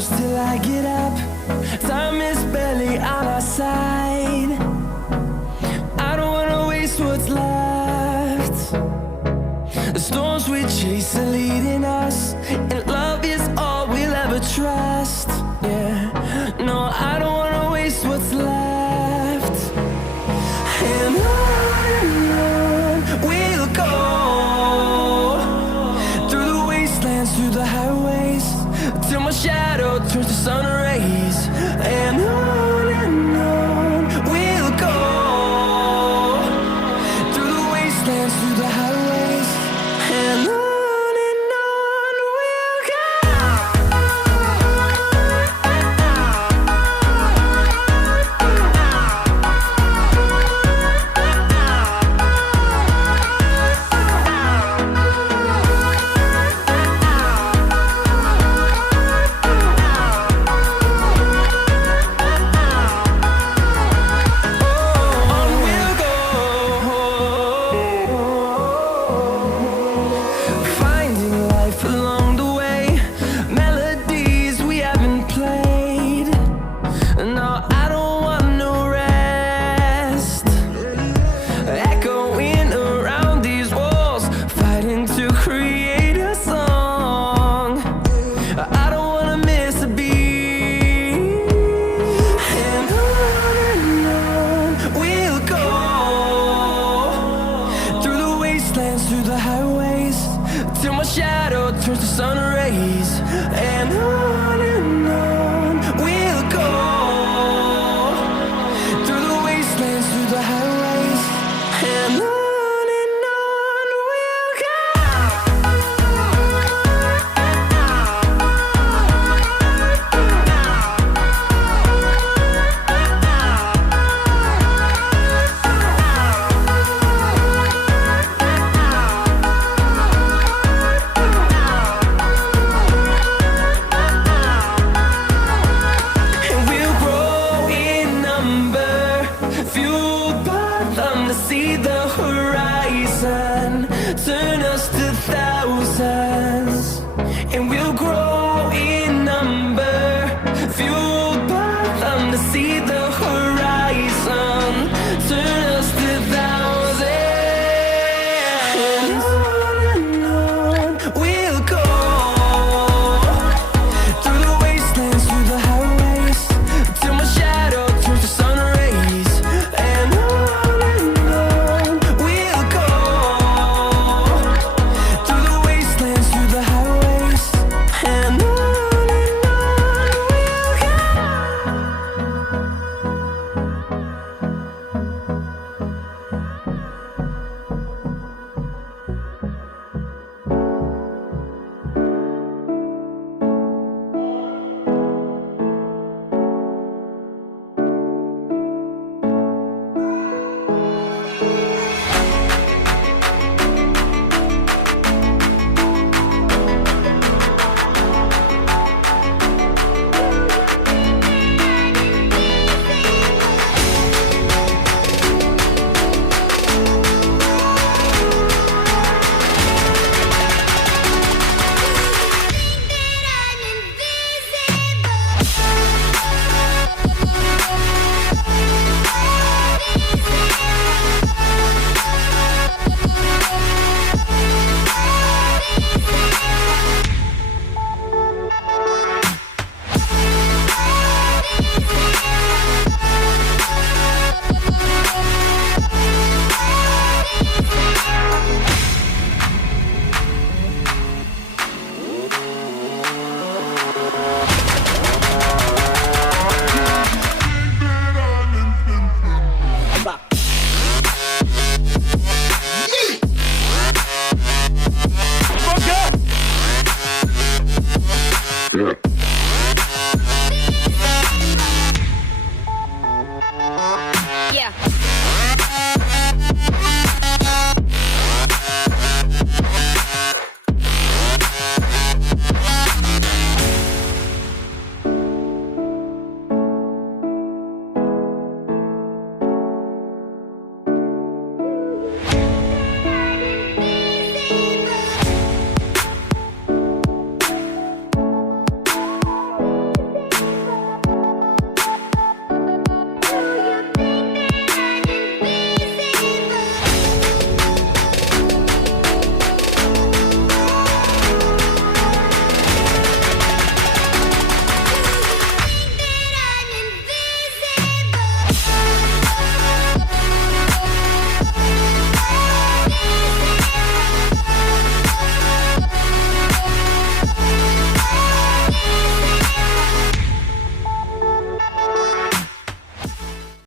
shadows till I get up. Time is barely on our side. I don't wanna waste what's left. The storms we chase are leading us, and love is all we'll ever trust. Yeah, no, I don't wanna waste what's left. And on we'll go, through the wastelands, through the highways, till my shadow turns to sun rays. And on we'll go, through the wastelands, through the highways, and on we'll go. Through the highways, till my shadow turns to sun rays. And on we'll go, through the wastelands, through the highways, and on we'll go. See the horizon, turn us to thousands, and we'll grow in number, fueled by them to see the